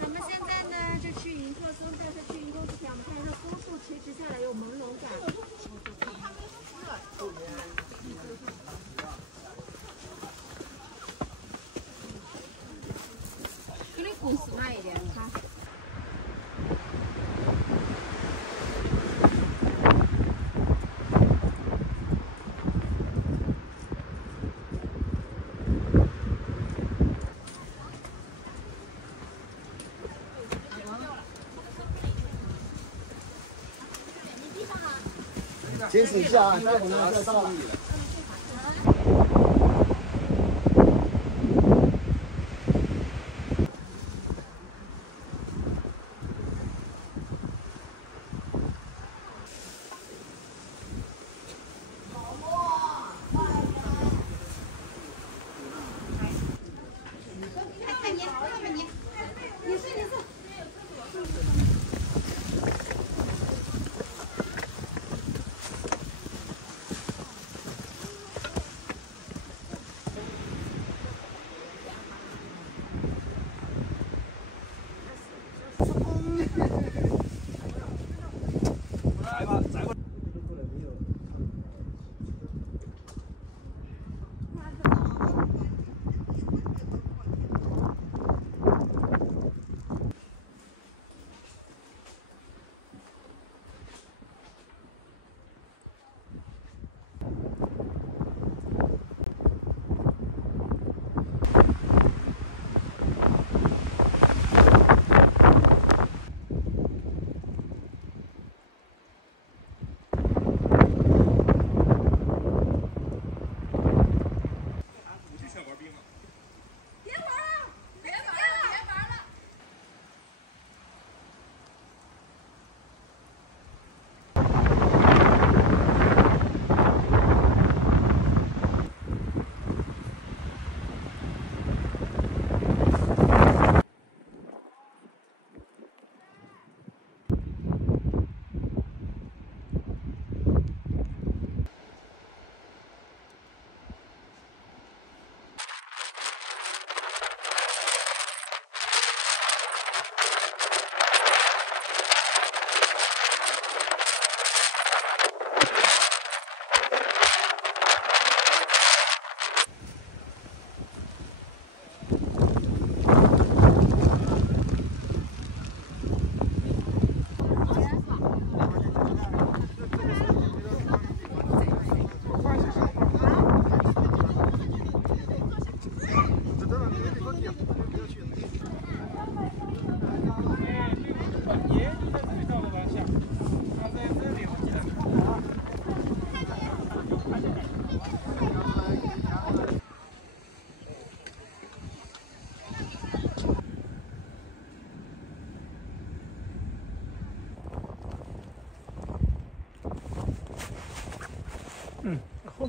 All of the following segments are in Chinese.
咱们现在呢，就去迎客松，带他去迎客之前，我们看一下枫树垂直下来有朦胧感。给你故事嘛一点，哈。坚持一下啊，待会儿就到了。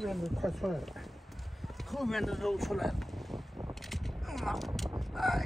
边都快出来了，后面的肉出来了。哎。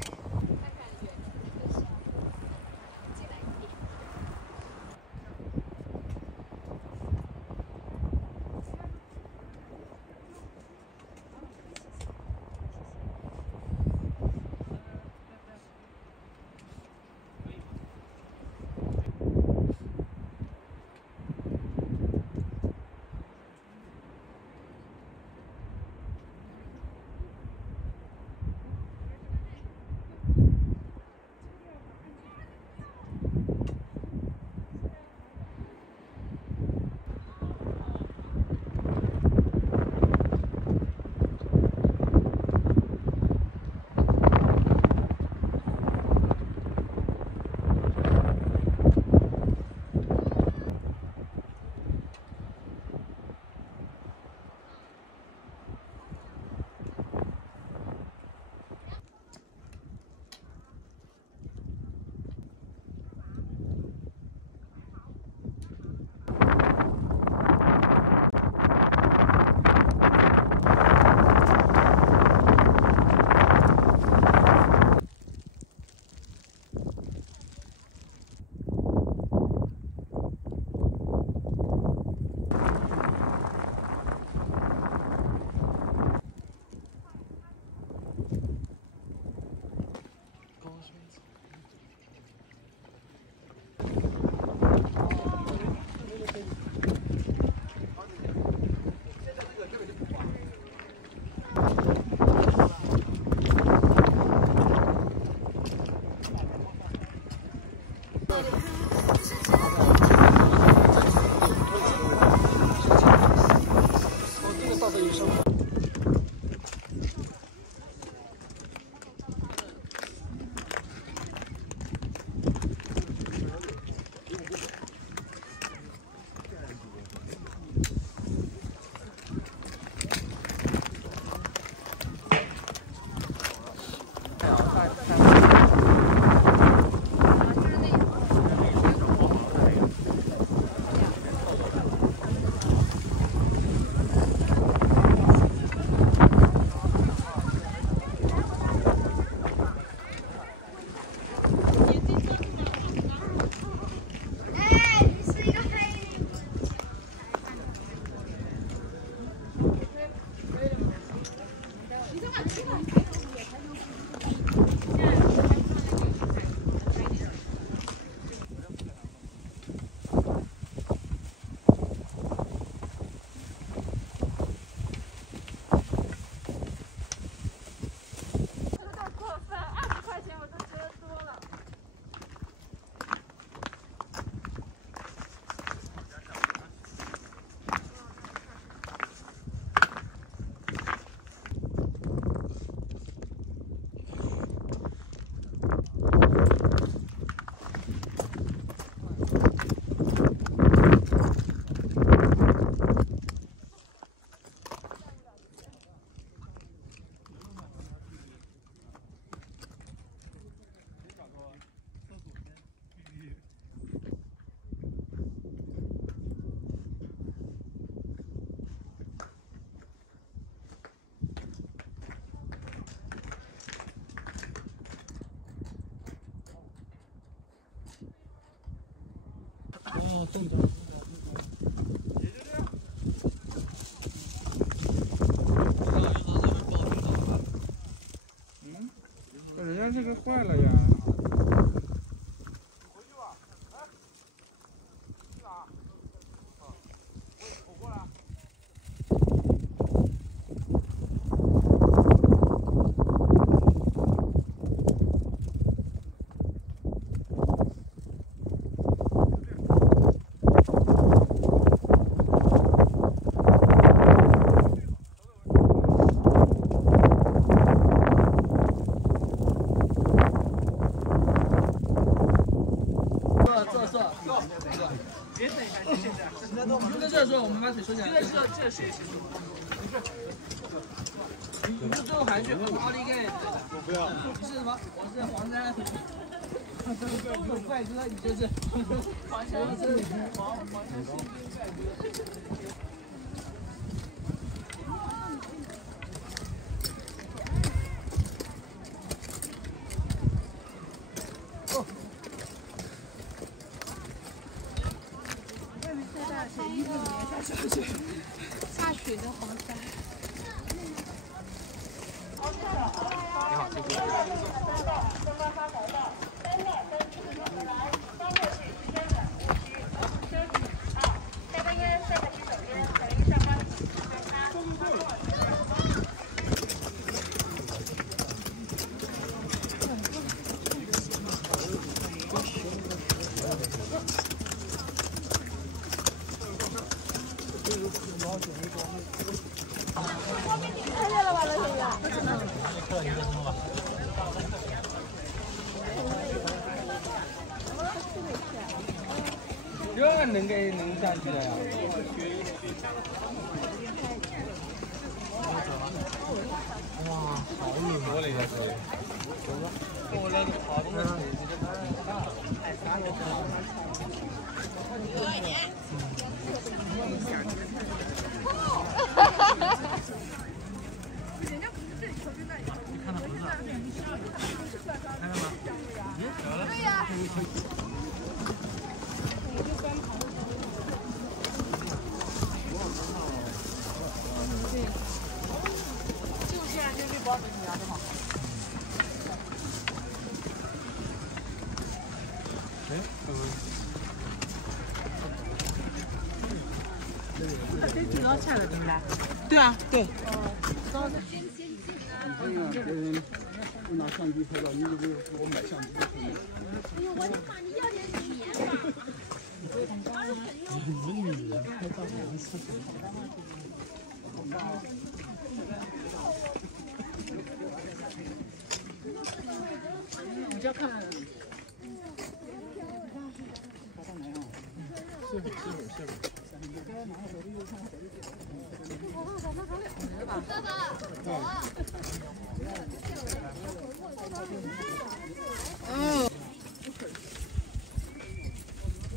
动作。嗯，人家这个坏了呀。就在这时候，我们把腿收起来。这谁？你就最后喊一句奥利给。我不要。你是什么？我是黄山。帅哥，你就是黄山。黄山。这个能上去的呀？哇，好冷！我那个是。我那个爬动的锤子都爬挺大。人家不是这里求真的，看到猴子了？看到吗？对呀。这几道菜了，对不对？对啊，对。别人拿相机拍照，你以为我买相机？哎呦，我的妈！你要点语言吧。女人拍照我们是你就要看。嗯。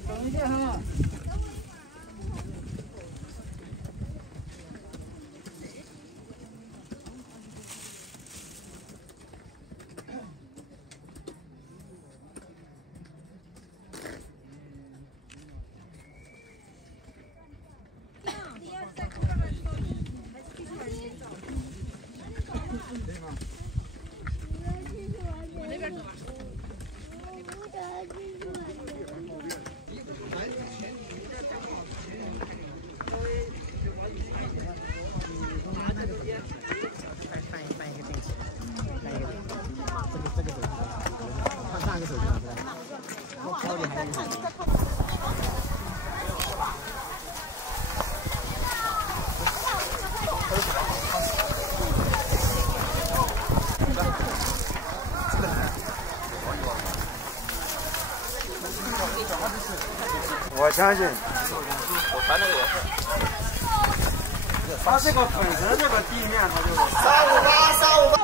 等一下哈。我相信，我穿那个也是。它这个本身这个地面它就358。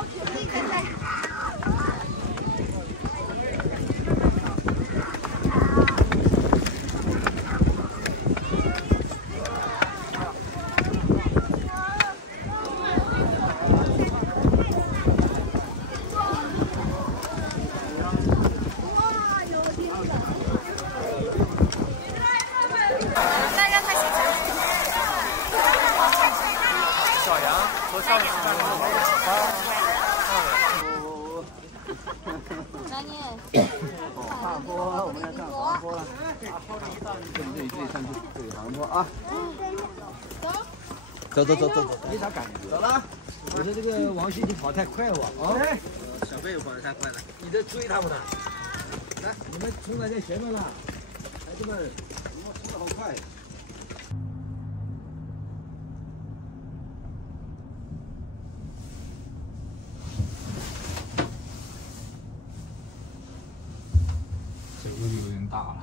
小杨和上次那你爬坡，我们要上爬坡了。这上去，对，爬坡啊。走，没啥感觉。走了。我说这个王旭你跑太快了哦。小贝又跑得太快了。你在追他们呢？来，你们冲在前面了，孩子们，我冲得好快。这个有点大了。